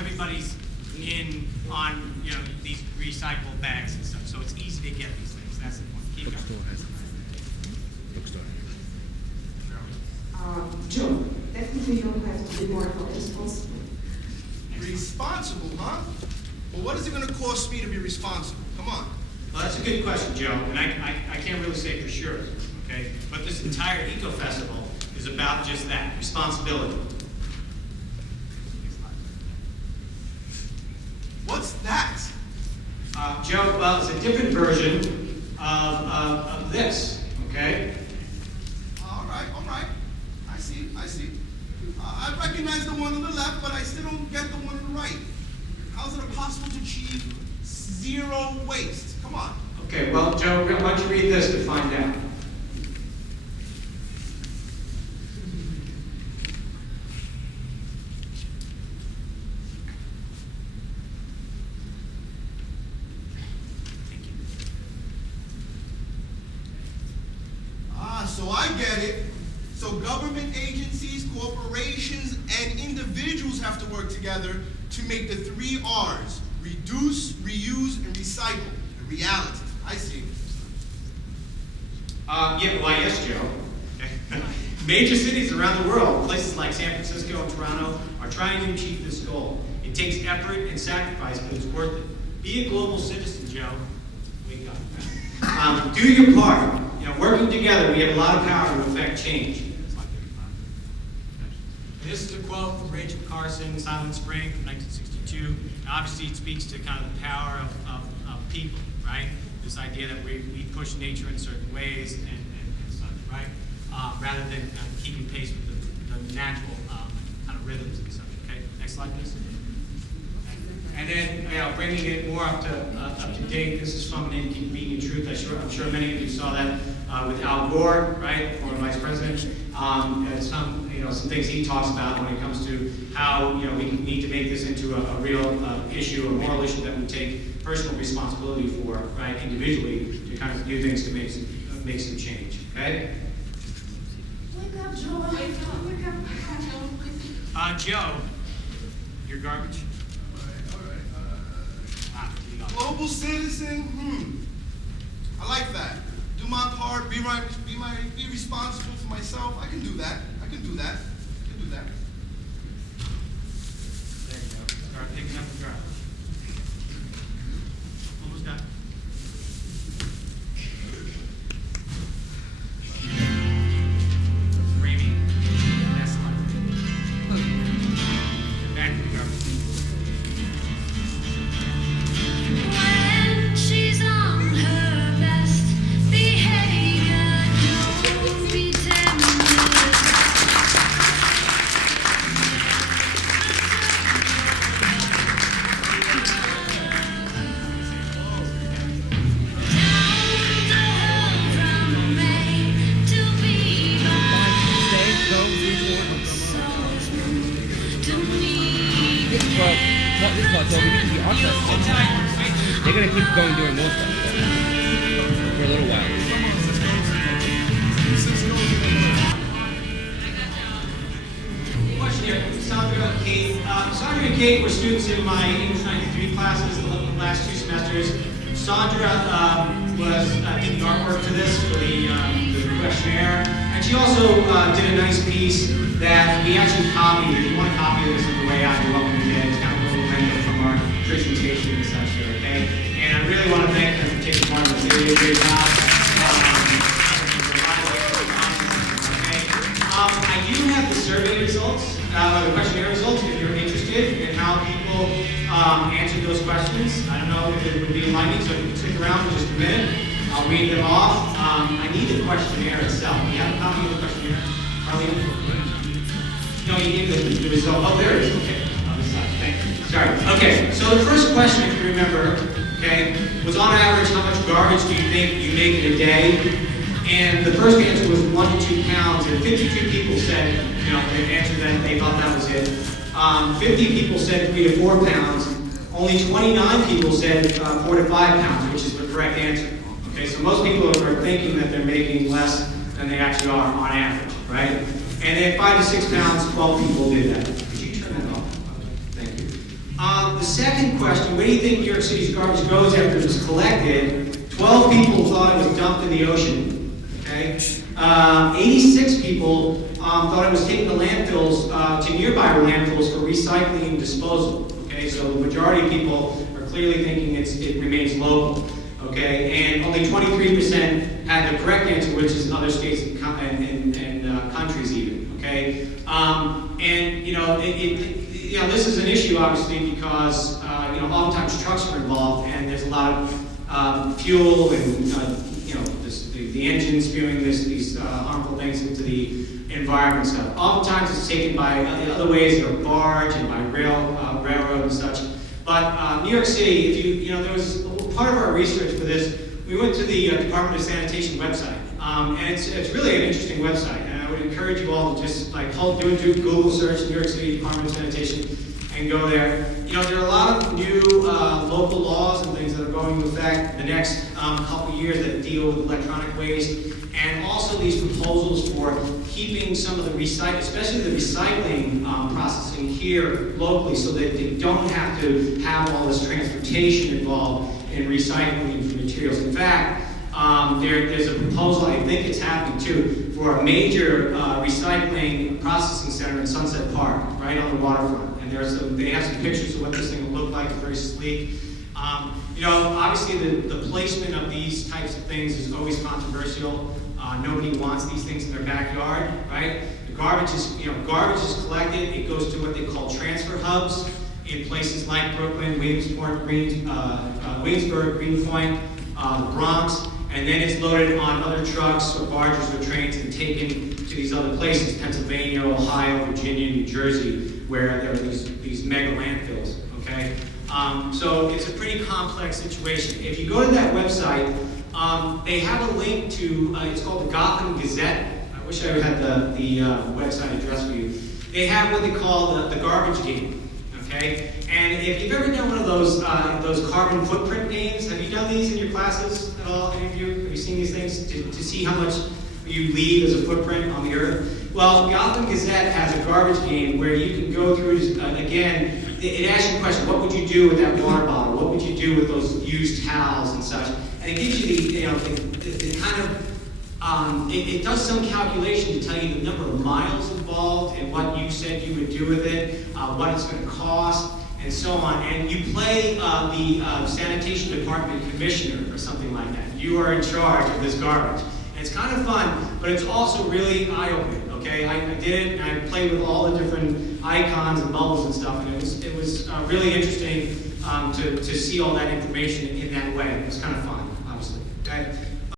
everybody's in on these recyclable bags and stuff. So it's easy to get these things. That's the point. Keep going. Bookstore. Joe, definitely you don't have to be more responsible. Responsible, huh? Well, what is it going to cost me to be responsible? Come on. Well, that's a good question, Joe, and I can't really say for sure, okay? But this entire Eco Festival is about just that, responsibility. What's that? Joe, well, it's a different version of this, okay? All right. I see. I recognize the one on the left, but I still don't get the one on the right. How is it possible to achieve zero waste? Come on. Okay, well, Joe, why don't you read this to find out? So I get it. So government agencies, corporations, and individuals have to work together to make the 3 R's: reduce, reuse, and recycle. A reality. I see. Yes, Joe. Okay. Major cities around the world, places like San Francisco and Toronto, are trying to achieve this goal. It takes effort and sacrifice, but it's worth it. Be a global citizen, Joe. Wake up. Do your part. Working together, we have a lot of power to affect change. This is a quote from Rachel Carson, Silent Spring from 1962. And obviously, it speaks to kind of the power of people, right? This idea that we push nature in certain ways and such, right? Rather than keeping pace with the natural kind of rhythms and such. Okay, next slide, please. And then, bringing it more up to date. This is from An Inconvenient Truth. I'm sure many of you saw that with Al Gore, right, former vice president. And some things he talks about when it comes to how we need to make this into a real issue, a moral issue that we take personal responsibility for, right, individually, to kind of do things to make some change. Okay. Wake up, Joe. Wake up. Joe, you're garbage. Global citizen. I like that. Do my part. Be responsible for myself. I can do that. There you go. Start picking up the garbage. Almost done. Framing. Last slide. Back to the garbage. When she's on her best behavior, don't pretend They're going to keep going doing more stuff for a little while. Question here, Sandra and Kate. Sandra and Kate were students in my English 93 classes the last 2 semesters. Sandra did the artwork to this for the questionnaire, and she also did a nice piece that we actually copied. If you want a copy of this on the way out, you're welcome to get it. It's kind of a little memento from our presentation and such here, okay? And I really want to thank them for taking part in this. They did a great job. I do have the survey results, the questionnaire results, if you're interested in how people answered those questions. I don't know if it would be enlightening, so if you can stick around for just a minute, I'll read them off. I need the questionnaire itself. Do you have a copy of the questionnaire? No, you need the result. Oh, there it is. Okay. On this side. Thank you. Sorry. Okay. So the first question, if you remember, okay, was on average, how much garbage do you think you make in a day? And the first answer was 1 to 2 pounds, and 52 people said, they answered that, they thought that was it. 50 people said 3 to 4 pounds. Only 29 people said 4 to 5 pounds, which is the correct answer. Okay, so most people are thinking that they're making less than they actually are on average, right? And then 5 to 6 pounds, 12 people did that. Could you turn that off? Thank you. the second question, where do you think New York City's garbage goes after it was collected? 12 people thought it was dumped in the ocean. Okay, 86 people thought it was taken to landfills, to nearby landfills for recycling and disposal. Okay, so the majority of people are clearly thinking it remains local. Okay, and only 23% had the correct answer, which is in other states and countries even. Okay, and you know, this is an issue obviously because oftentimes trucks are involved, and there's a lot of fuel and the engine spewing these harmful things into the environment. So oftentimes it's taken by other ways, or barge and by railroad and such. But New York City, if there was part of our research for this, we went to the Department of Sanitation website, and it's really an interesting website. And I would encourage you all to just do a Google search, New York City Department of Sanitation, and go there. There are a lot of new local laws and things that are going into effect the next couple years that deal with electronic waste, and also these proposals for keeping some of the especially the recycling processing here locally, so that they don't have to have all this transportation involved in recycling for materials. In fact, there's a proposal, I think it's happening too, for a major recycling processing center in Sunset Park, right on the waterfront. And they have some pictures of what this thing will look like. It's very sleek. Obviously the placement of these types of things is always controversial. Nobody wants these things in their backyard, right? The garbage is collected. It goes to what they call transfer hubs in places like Brooklyn, Williamsburg, Greenpoint, the Bronx, and then it's loaded on other trucks or barges or trains and taken to these other places, Pennsylvania, Ohio, Virginia, New Jersey, where there are these mega landfills, okay? So it's a pretty complex situation. If you go to that website, they have a link to, it's called the Gotham Gazette. I wish I had the website address for you. They have what they call the garbage game, okay? And if you've ever done one of those carbon footprint games, have you done these in your classes at all, any of you? Have you seen these things to see how much you leave as a footprint on the earth? Well, Gotham Gazette has a garbage game where you can go through, again, it asks you a question: what would you do with that water bottle? What would you do with those used towels and such? And it gives you the kind of, it does some calculation to tell you the number of miles involved and what you said you would do with it, what it's going to cost, and so on. And you play the sanitation department commissioner or something like that. You are in charge of this garbage. And it's kind of fun, but it's also really eye-opening. Okay, I did it, and I played with all the different icons and bubbles and stuff, and it was really interesting to see all that information in that way. It was kind of fun, obviously. Okay.